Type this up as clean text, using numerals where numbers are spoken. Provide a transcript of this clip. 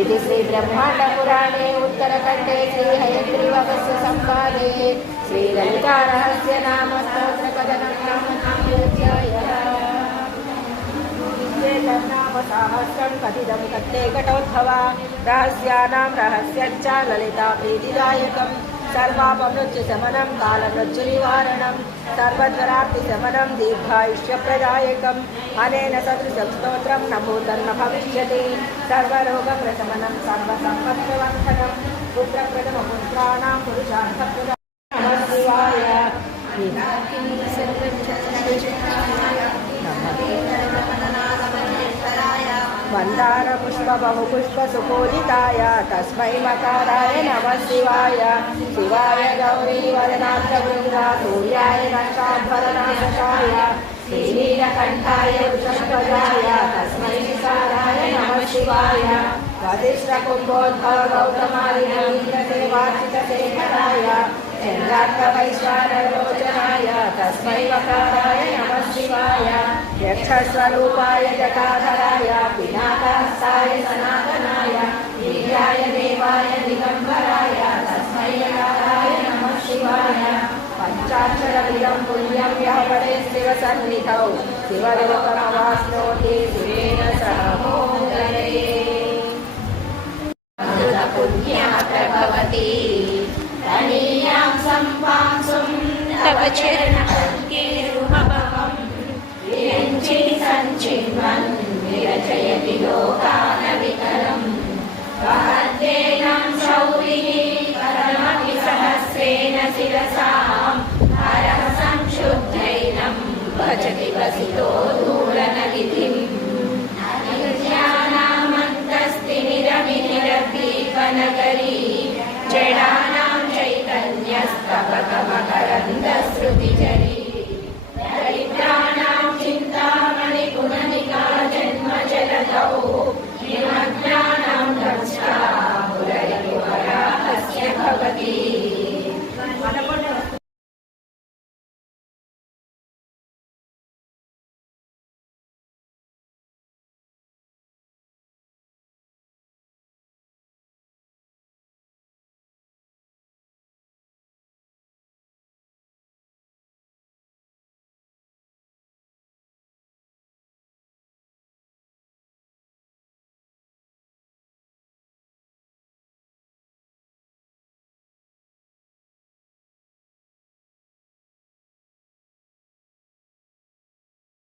इति श्रीब्रह्माण्डपुराणे उत्तरखण्डे श्रीहयग्रीवस्य संवादे श्रीललितारहस्य नाम स्तोत्रकथनं नाम साहस्रं कथितं कत्ते घटोद्भवा रहस्यानां रहस्यञ्च ललिता प्रीतिदायकं सर्वापमृत्युशमनं कालमृत्युनिवारणं सर्वद्वाराप्तिशमनं दीर्घायुष्यप्रदायकम् अनेन सदृशं स्तोत्रं न भूतं न भविष्यति सर्वरोगप्रशमनं सर्वसम्पत्प्रवर्धनं पुत्रप्रथमपुत्राणां पुरुषार्थप्रदानं नमः शिवाय मंदार पुष्प बहुपुष्प सुपूजिताय तस्मै मकाराय नमः शिवाय शिवाय गौरी वदनाथवृंदा सूर्याय रक्षाध्वरनाशकाय श्रीनीलकण्ठाय वृषभध्वजाय तस्मै विकाराय नमः शिवाय वसिष्ठकुम्भोद्भव गौतमादिनवीन्द्रसेवार्चितशेखराय चन्द्रार्कवैश्वानरोचनाय तस्मै वकाराय नमः शिवाय यक्षस्वरूपाय जटाधराय पिनाकहस्ताय सनातनाय वीर्याय देवाय दिगम्बराय तस्मै वकाराय नमः शिवाय पञ्चाक्षरमिदं पुण्यं यः पठेत् शिवसन्निधौ शिवलोकमवाप्नोति शिवेन सह मोदयेत् अमृतपुण्यः प्रभवति तनीयां सम्पांसुं तव चरणपङ्केरुमभवम् विरञ्चि सञ्चिन्वन् विरचयति लोकानविकलम् वहद्वेनं शौरिः परमपि सहस्रेण शिरसां हरः संशुद्धैनं भजति वसितो दूरनगिधिम् अनित्यानामन्तस्तिमिरमिहिरद्वीपनगरी जडानां चैतन्यस्तबकमकरन्दश्रुतिजरी